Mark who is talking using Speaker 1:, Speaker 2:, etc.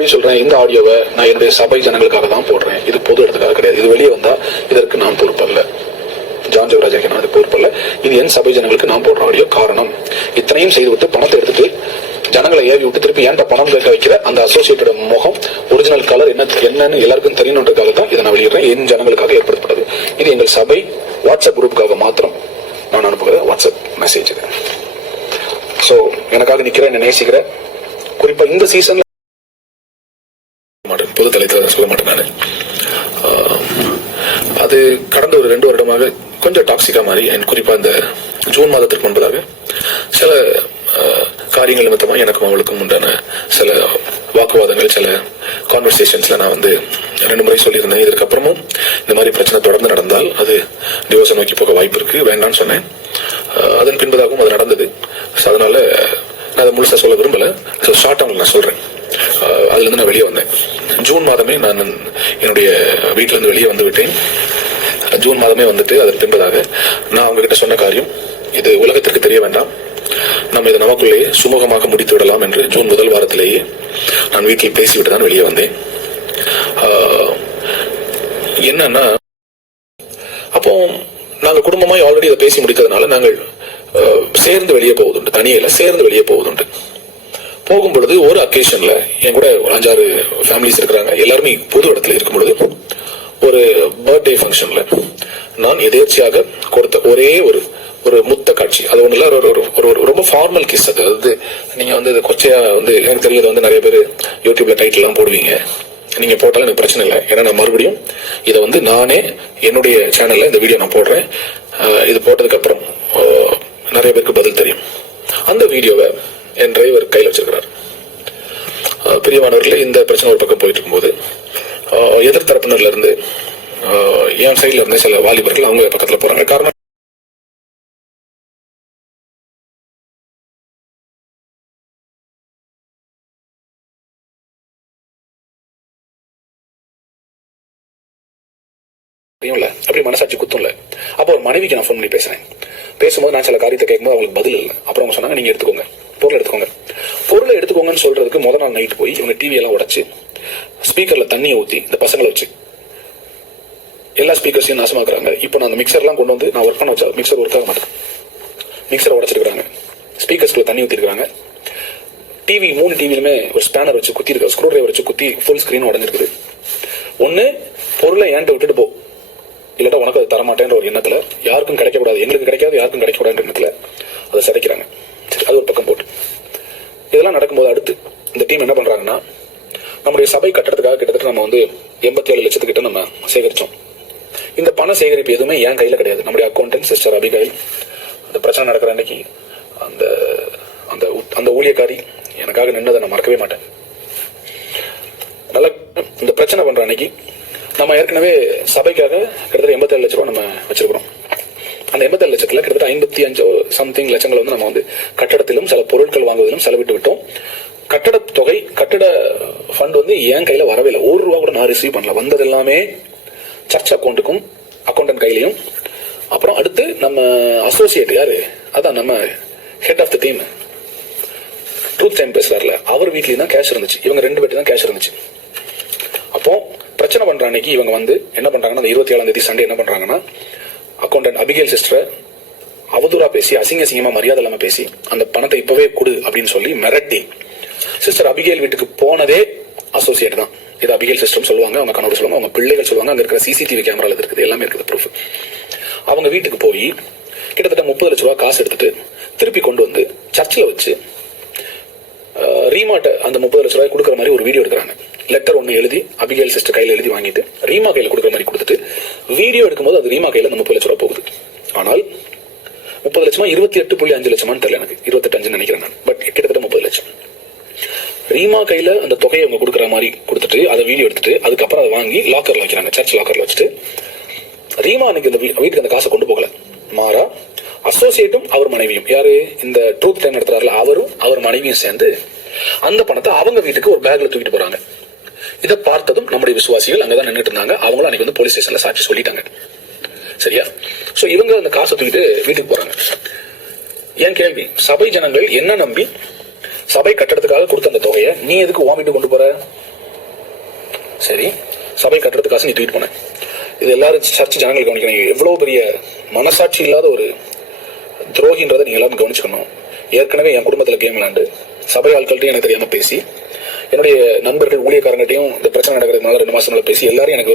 Speaker 1: மறுபடியும் சொல்றேன் இந்த ஆடியோவை நான் என்னுடைய சபை ஜனங்களுக்காக தான் போடுறேன். இது பொது இடத்துக்காக கிடையாது. இது வெளியே வந்தா இதற்கு நான் பொறுப்பல்ல ஜான் ஜெகராஜாக்கு நான் இது பொறுப்பல்ல இது என் சபை ஜனங்களுக்கு நான் போடுற ஆடியோ காரணம். இத்தனையும் செய்து விட்டு பணத்தை எடுத்துட்டு ஜனங்களை ஏவி விட்டு திருப்பி ஏன்டா பணம் கேட்க வைக்கிற அந்த அசோசியேட்டோட முகம் ஒரிஜினல் கலர் என்ன என்னன்னு எல்லாருக்கும் தெரியணுன்றதுக்காக தான் இதை நான் வெளியிடுறேன். என் ஜனங்களுக்காக ஏற்படுத்தப்பட்டது. இது எங்கள் சபை வாட்ஸ்அப் குரூப்புக்காக மாத்திரம் நான் அனுப்புகிற வாட்ஸ்அப் மெசேஜ் ஸோ எனக்காக நிக்கிற என்னை நேசிக்கிற. குறிப்பாக இந்த சீசன்ல பொது தலைத்தலைவர் சொல்ல மாட்டேன் நான் அது கடந்த ஒரு ரெண்டு வருடமாக கொஞ்சம் டாக்ஸிக்கா மாறி அண்ட் குறிப்பா இந்த ஜூன் மாதத்திற்கு முன்பதாக சில காரியங்கள் நிமித்தமா எனக்கும் அவளுக்கும் உண்டான சில வாக்குவாதங்கள் சில கான்வர்சேஷன்ஸ்ல நான் வந்து ரெண்டு முறை சொல்லியிருந்தேன். இதுக்கப்புறமும் இந்த மாதிரி பிரச்சனை தொடர்ந்து நடந்தால் அது டிவோர்ஸை நோக்கி போக வாய்ப்பு இருக்கு வேண்டாம்னு சொன்னேன். அதன் பின்பதாகவும் அது நடந்தது. ஸோ அதனால நான் அதை முழுசா சொல்ல விரும்பல. ஸோ ஷார்ட் நான் சொல்றேன். அதுலேருந்து அதுல இருந்து நான் வெளியே வந்தேன். ஜூன் மாதமே நான் என்னுடைய வீட்டிலிருந்து வெளியே வந்து விட்டேன். ஜூன் மாதமே வந்துட்டு அதற்கு பின்பதாக நான் அவங்ககிட்ட சொன்ன காரியம். இது உலகத்திற்கு தெரிய வேண்டாம். நம்ம இதை நமக்குள்ளேயே சுமூகமாக முடித்து விடலாம் என்று ஜூன் முதல் வாரத்திலேயே நான் வீட்டில் பேசிவிட்டு தான் வெளியே வந்தேன். என்னன்னா அப்போ நாங்கள் குடும்பமாய் ஆல்ரெடி அதை பேசி முடித்ததுனால நாங்கள் சேர்ந்து வெளியே போவதுண்டு தனியில சேர்ந்து வெளியே போவதுண்டு. போகும் பொழுது ஒரு அக்கேஷன்ல என் கூட ஒரு அஞ்சாறு ஃபேமிலிஸ் இருக்கிறாங்க. எல்லாருமே பொது இடத்துல இருக்கும் பொழுது ஒரு பர்த்டே ஃபங்க்ஷன்ல நான் எதேர்ச்சியாக கொடுத்த ஒரே ஒரு ஒரு முத்த காட்சி. அது ஒன்றும் இல்லை ஒரு ஒரு- ஒரு ஒரு ரொம்ப ஃபார்மல் கிஸ் அது அதாவது நீங்க வந்து இது கொச்சையா வந்து எனக்கு தெரியாது வந்து நிறைய பேர் யூடியூப்ல டைட்டில் எல்லாம் போடுவீங்க. நீங்க போட்டாலும் எனக்கு பிரச்சனை இல்லை. ஏன்னா நான் மறுபடியும் இதை வந்து நானே என்னுடைய சேனல்ல இந்த வீடியோ நான் போடுறேன். இது போட்டதுக்கு அப்புறம் நிறைய பேருக்கு பதில் தெரியும். அந்த வீடியோவை என் டிரைவர் கையில் வச்சிருக்கிறார். பிரியமானவர்களே இந்த பிரச்சனை ஒரு பக்கம் போயிட்டு இருக்கும்போது எதிர் தரப்பினர்ல இருந்து என் சைட்ல இருந்து சில வாலிபர்கள் அவங்க பக்கத்துல போறாங்க. காரணம் தெரியும்ல அப்படி மனசாட்சி குத்தும்ல. அப்போ ஒரு மனைவிக்கு நான் ஃபோன் பண்ணி பேசுறேன். பேசும்போது நான் சில காரியத்தை கேட்கும்போது அவங்களுக்கு பதில் இல்லை. அப்புறம் அவங்க சொன்னாங்க நீங்க எடுத்துக்கோங்க. பொருளை எடுத்துக்கோங்க. பொருளை எடுத்துக்கோங்கன்னு சொல்றதுக்கு முத நாள் நைட் போய் இவங்க டிவி எல்லாம் உடைச்சு ஸ்பீக்கர்ல தண்ணியை ஊத்தி இந்த பசங்களை வச்சு எல்லா ஸ்பீக்கர்ஸையும் நாசமாக்குறாங்க. இப்போ நான் அந்த மிக்சர்லாம் கொண்டு வந்து நான் ஒர்க் பண்ண வச்சா மிக்சர் ஒர்க் ஆக மாட்டேன். மிக்சரை உடச்சிருக்காங்க ஸ்பீக்கர்ஸ்க்குள்ள தண்ணி ஊற்றிருக்காங்க டிவி மூணு டிவிலுமே ஒரு ஸ்பேனர் வச்சு குத்தி இருக்க. ஸ்க்ரூ டிரைவர் வச்சு குத்தி ஃபுல் ஸ்க்ரீன் உடஞ்சிருக்குது. ஒன்று பொருளை ஏன்ட்ட விட்டுட்டு போ. இல்லாட்டா உனக்கு அது தரமாட்டேன்ற ஒரு எண்ணத்துல யாருக்கும் கிடைக்கக்கூடாது. எங்களுக்கு கிடைக்காது யாருக்கும் கிடைக்கக்கூடாதுன்ற எண்ணத்துல அதை சிதைக்கிறாங்க சரி அது ஒரு பக்கம் போட்டு இதெல்லாம் நடக்கும்போது அடுத்து இந்த டீம் என்ன பண்றாங்கன்னா நம்முடைய சபை கட்டடத்துக்காக கிட்டத்தட்ட நம்ம வந்து எண்பத்தி ஏழு லட்சத்துக்கிட்ட நம்ம சேகரிச்சோம். இந்த பண சேகரிப்பு எதுவுமே என் கையில் கிடையாது. நம்முடைய அக்கௌண்டன்ட் சிஸ்டர் அபிகாயில் அந்த பிரச்சனை நடக்கிற அன்னைக்கு அந்த அந்த அந்த ஊழியக்காரி எனக்காக நின்றதை நான் மறக்கவே மாட்டேன். நல்ல இந்த பிரச்சனை பண்ற அன்னைக்கு நம்ம ஏற்கனவே சபைக்காக கிட்டத்தட்ட எண்பத்தேழு லட்ச ரூபா நம்ம வச்சிருக்கிறோம். அந்த எண்பத்தேழு லட்சத்துல கிட்டத்தட்ட ஐம்பத்தி அஞ்சு சம்திங் லட்சங்கள் வந்து நம்ம வந்து கட்டடத்திலும் சில பொருட்கள் வாங்குவதிலும் செலவிட்டு விட்டோம். கட்டட தொகை கட்டட ஃபண்ட் வந்து என் கையில வரவே இல்லை. ஒரு ரூபா கூட நான் ரிசீவ் பண்ணல. வந்தது எல்லாமே சர்ச் அக்கௌண்ட்டுக்கும் அக்கௌண்டன்ட் கையிலையும். அப்புறம் அடுத்து நம்ம அசோசியேட் யாரு? அதான் நம்ம head of the team truth time பேசுறாருல அவர் வீட்லயும் தான் கேஷ் இருந்துச்சு. இவங்க ரெண்டு பேர்ட்டு தான் கேஷ் இருந்துச்சு. அப்போ பிரச்சனை பண்ற அன்னைக்கு இவங்க வந்து என்ன பண்றாங்கன்னா அந்த இருபத்தி ஏழாம் தேதி சண்டே என்ன பண்றாங்கன்னா அக்கௌண்டன்ட் அபிகேல் சிஸ்டரை அவதூறா பேசி அசிங்க அசிங்கமா மரியாதை இல்லாம பேசி அந்த பணத்தை இப்பவே கொடு அப்படின்னு சொல்லி மிரட்டி சிஸ்டர் அபிகேல் வீட்டுக்கு போனதே அசோசியேட் தான். இது அபிகேல் சிஸ்டம் சொல்லுவாங்க அவங்க கணவர் சொல்லுவாங்க அவங்க பிள்ளைகள் சொல்லுவாங்க அங்க இருக்கிற சிசிடிவி கேமரால இருக்குது எல்லாமே இருக்குது ப்ரூஃப் அவங்க வீட்டுக்கு போய் கிட்டத்தட்ட முப்பது லட்ச ரூபா காசு எடுத்துட்டு திருப்பி கொண்டு வந்து சர்ச்சில் வச்சு ரீமாட்ட அந்த முப்பது லட்ச ரூபாய் கொடுக்குற மாதிரி ஒரு வீடியோ எடுக்கிறாங்க. லெட்டர் ஒன்று எழுதி அபிகேல் சிஸ்டர் கையில் எழுதி வாங்கிட்டு ரீமா கையில் கொடுக்குற மாதிரி கொடுத்துட்டு வீடியோ எடுக்கும்போது அது ரீமா கையில் அந்த முப்பது லட்ச ரூபா போகுது. ஆனால் முப்பது லட்சமா இருபத்தி எட்டு புள்ளி அஞ்சு லட்சமான்னு தெரியல எனக்கு. இருபத்தெட்டு அஞ்சு நினைக்கிறேன் நான். பட் கிட்டத்தட்ட ரீமா கையில அந்த தொகையை அவங்க கொடுக்குற மாதிரி கொடுத்துட்டு அதை வீடியோ எடுத்துட்டு அதுக்கப்புறம் அதை வாங்கி லாக்கர்ல வைக்கிறாங்க சர்ச் லாக்கர்ல வச்சுட்டு. ரீமா அன்னைக்கு இந்த வீ- வீட்டுக்கு அந்த காசை கொண்டு போகல. மாறா அசோசியேட்டும் அவர் மனைவியும். யாரு? இந்த ட்ரூத் டைம் நடத்துறாருல அவரும் அவர் மனைவியும் சேர்ந்து அந்த பணத்தை அவங்க வீட்டுக்கு ஒரு பேக்ல தூக்கிட்டு போறாங்க. இதை பார்த்ததும் நம்முடைய விசுவாசிகள் அங்கதான் நின்றுட்டு இருந்தாங்க. அவங்களும் அன்னைக்கு வந்து போலீஸ் ஸ்டேஷன்ல சாட்சி சொல்லிட்டாங்க. சரியா? சோ இவங்க அந்த காசை தூக்கிட்டு வீட்டுக்கு போறாங்க. என் கேள்வி? சபை ஜனங்கள் என்ன நம்பி சபை கட்டடத்துக்காக கொடுத்த அந்த தொகையை நீ எதுக்கு உன் கொண்டு போற?
Speaker 2: சரி
Speaker 1: சபை கட்டுறதுக்காக நீ ட்வீட் பண்ண. இது எல்லாரும் சர்ச் ஜனங்கள் கவனிக்கணும் எவ்வளோ பெரிய மனசாட்சி இல்லாத ஒரு துரோகின்றதை நீங்கள் எல்லாரும் கவனிச்சுக்கணும். ஏற்கனவே என் குடும்பத்தில் கேம் விளாண்டு சபை ஆட்கள்கிட்டையும் எனக்கு தெரியாமல் பேசி என்னுடைய நண்பர்கள் ஊழியக்காரங்கிட்டையும் இந்த பிரச்சனை நடக்கிறதுனால ரெண்டு மாசம் பேசி எல்லாரும் எனக்கு